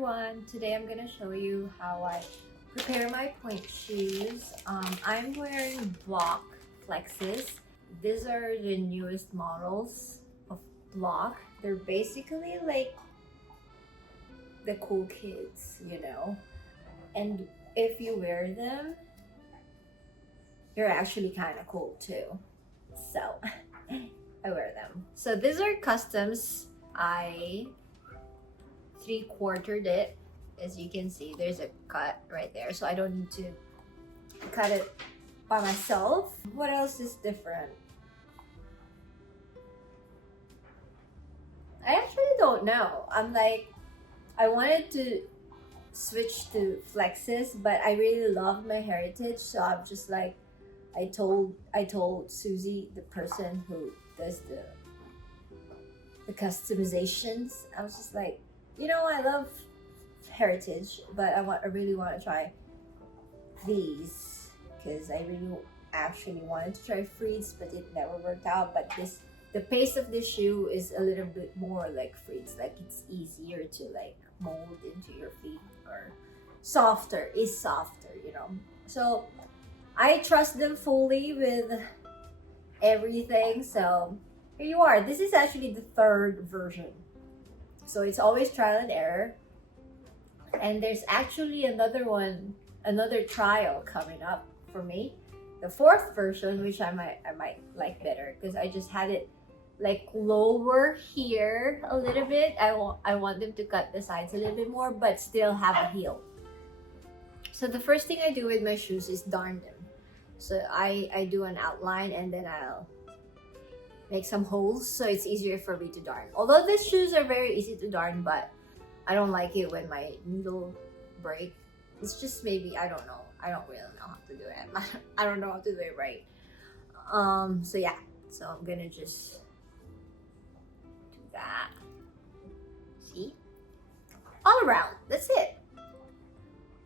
everyone, today I'm gonna show you how I prepare my pointe shoes. I'm wearing Bloch Flexus. These are the newest models of Bloch. They're basically like the cool kids, you know, and if you wear them, you're actually kind of cool too. So I wear them. So these are customs. I 3/4'd it. As you can see, there's a cut right there, so I don't need to cut it by myself. What else is different? I actually don't know. I wanted to switch to Flexus, but I really love my heritage, so I'm just like, I told Susie, the person who does the customizations, I was just like, you know, I love heritage, but I really want to try these because I really actually wanted to try Freeds, but it never worked out. But the pace of this shoe is a little bit more like Freeds, like it's easier to like mold into your feet, or softer, you know. So I trust them fully with everything. So here you are. This is actually the 3rd version. So it's always trial and error. And there's actually another trial coming up for me. The 4th version, which I might like better because I just had it like lower here a little bit. I want them to cut the sides a little bit more, but still have a heel. So the first thing I do with my shoes is darn them. So I do an outline and then I'll make some holes so it's easier for me to darn. Although these shoes are very easy to darn, but I don't like it when my needle break. It's just maybe, I don't know. I don't really know how to do it. I don't know how to do it right. So yeah, so I'm gonna just do that. See? All around, that's it.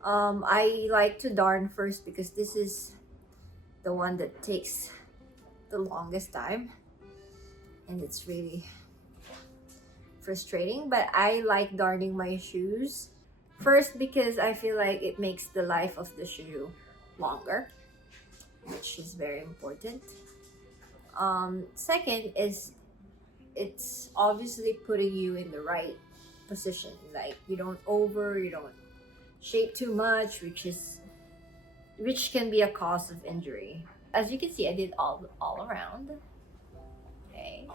I like to darn first because this is the one that takes the longest time. And it's really frustrating, but I like darning my shoes first because I feel like it makes the life of the shoe longer, which is very important. Second is it's obviously putting you in the right position, like you don't shape too much, which can be a cause of injury. As you can see, I did all around. Okay.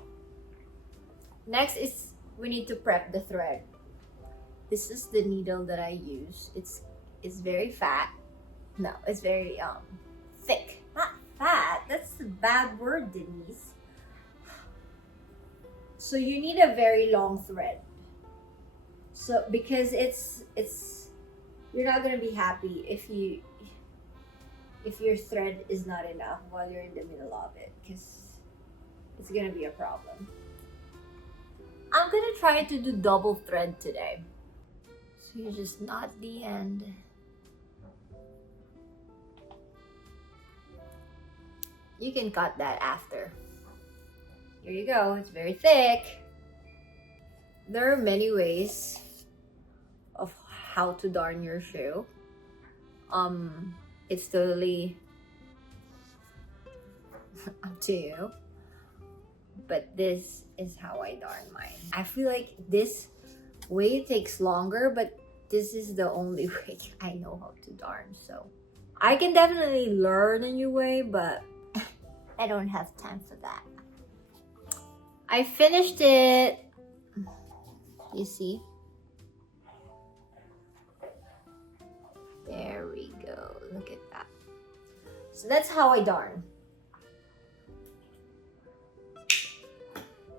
Next is we need to prep the thread. This is the needle that I use. It's very fat. No, it's very thick. Not fat. That's a bad word, Denise. So you need a very long thread. So because it's you're not gonna be happy if your thread is not enough while you're in the middle of it, because it's gonna be a problem. I'm gonna try to do double thread today. So you just knot the end. You can cut that after. Here you go, it's very thick. There are many ways of how to darn your shoe. It's totally up to you. But this is how I darn mine. I feel like this way takes longer, but this is the only way I know how to darn. So I can definitely learn a new way, but I don't have time for that. I finished it. You see? There we go. Look at that. So that's how I darn.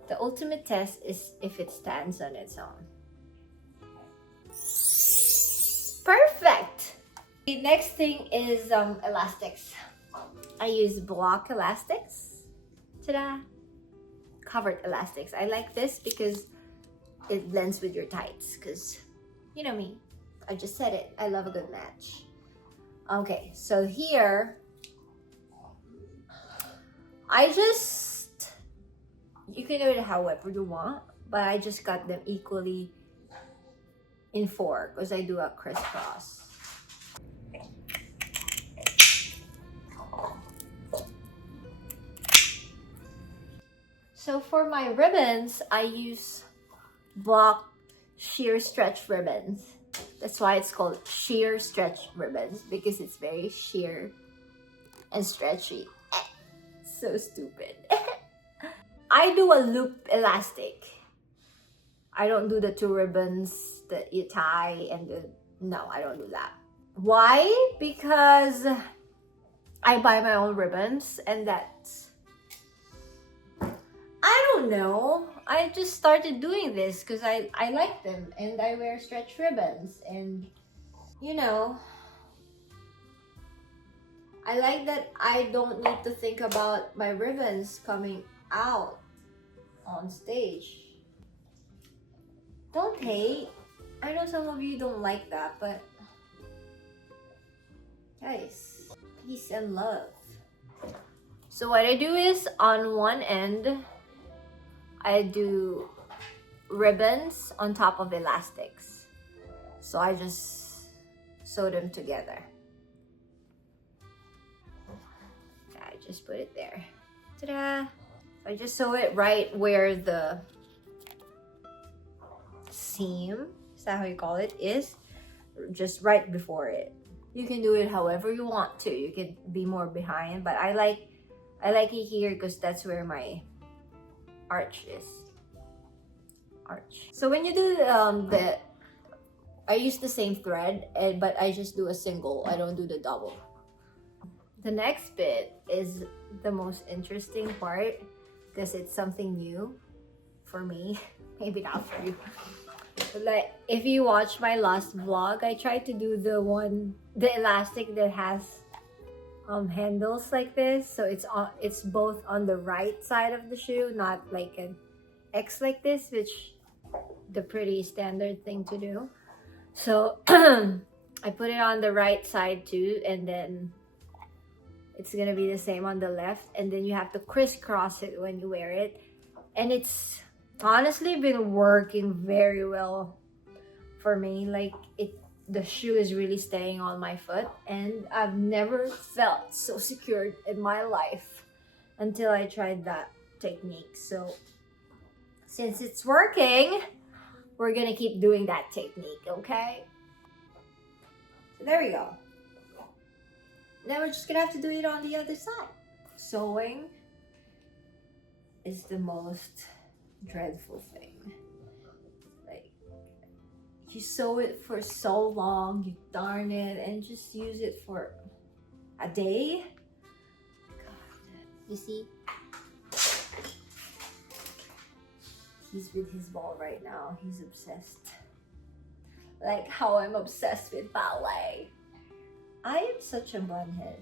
The ultimate test is if it stands on its own. Perfect! The next thing is elastics. I use Bloch elastics. Ta-da! Covered elastics. I like this because it blends with your tights, because you know me. I just said it. I love a good match. Okay, so here you can do it however you want, but I just got them equally in 4 because I do a crisscross. So for my ribbons, I use Bloch sheer stretch ribbons. That's why it's called sheer stretch ribbons, because it's very sheer and stretchy. So stupid. I do a loop elastic. I don't do the 2 ribbons that you tie and no, I don't do that. Why? Because I buy my own ribbons, and that's, I don't know. I just started doing this because I like them, and I wear stretch ribbons, and you know, I like that I don't need to think about my ribbons coming out on stage. Don't hate. I know some of you don't like that, but guys, peace and love. So what I do is, on one end, I do ribbons on top of elastics. So I just sew them together. I just put it there. Ta-da! I just sew it right where the seam, is that how you call it, is, just right before it. You can do it however you want to. You can be more behind, but I like it here because that's where my arch is. So when you do I use the same thread, but I just do a single. I don't do the double. The next bit is the most interesting part because it's something new for me. Maybe not for you. But like, if you watch my last vlog, I tried to do the elastic that has handles like this. So it's both on the right side of the shoe, not like an X like this, which the pretty standard thing to do. So I put it on the right side too, and then it's gonna be the same on the left, and then you have to crisscross it when you wear it, and it's honestly been working very well for me. Like, the shoe is really staying on my foot, and I've never felt so secured in my life until I tried that technique. So since it's working, we're gonna keep doing that technique, okay? So there we go. Now we're just gonna have to do it on the other side. Sewing is the most dreadful thing. Like, you sew it for so long, you darn it, and just use it for a day. God, you see? He's with his ball right now. He's obsessed. Like how I'm obsessed with ballet. I am such a bunhead.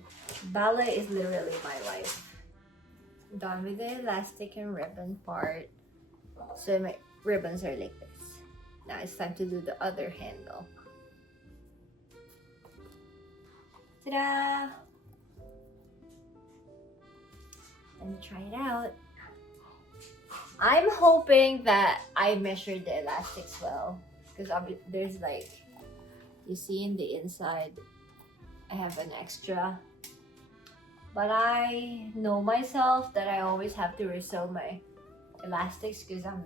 Ballet is literally my life. I'm done with the elastic and ribbon part. So my ribbons are like this. Now it's time to do the other handle. Ta-da! Let me try it out. I'm hoping that I measured the elastics well, because there's, like, you see in the inside, I have an extra. But I know myself that I always have to resew my elastics because I'm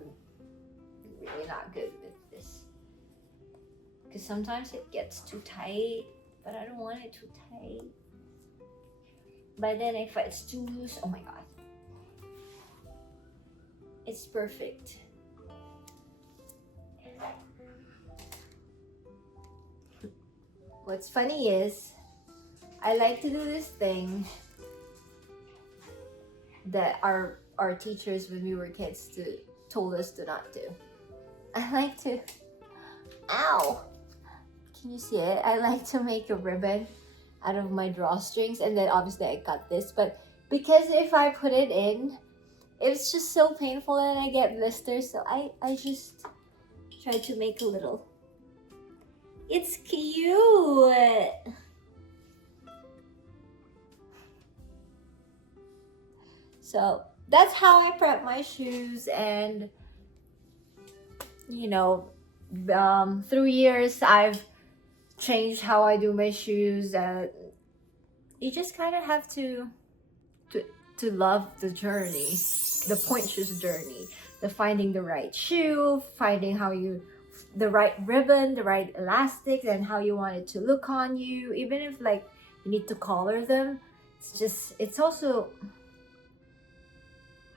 really not good with this. Because sometimes it gets too tight, but I don't want it too tight. But then if it's too loose, oh my god. It's perfect. What's funny is, I like to do this thing that our teachers when we were kids told us to not do. I like to, ow! Can you see it? I like to make a ribbon out of my drawstrings, and then obviously I cut this, but because if I put it in, it's just so painful and I get blisters, so I just try to make a little. It's cute! So that's how I prep my shoes, and you know, through years I've changed how I do my shoes. You just kind of have to to love the journey, the point shoes journey, the finding the right shoe, finding how you the right ribbon, the right elastics, and how you want it to look on you. Even if like you need to color them, it's also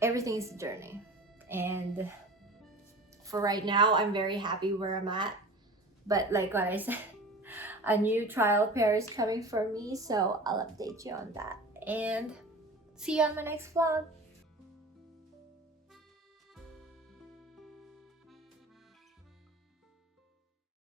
everything is a journey. And for right now, I'm very happy where I'm at. But like what I said, a new trial pair is coming for me, so I'll update you on that. And see you on my next vlog.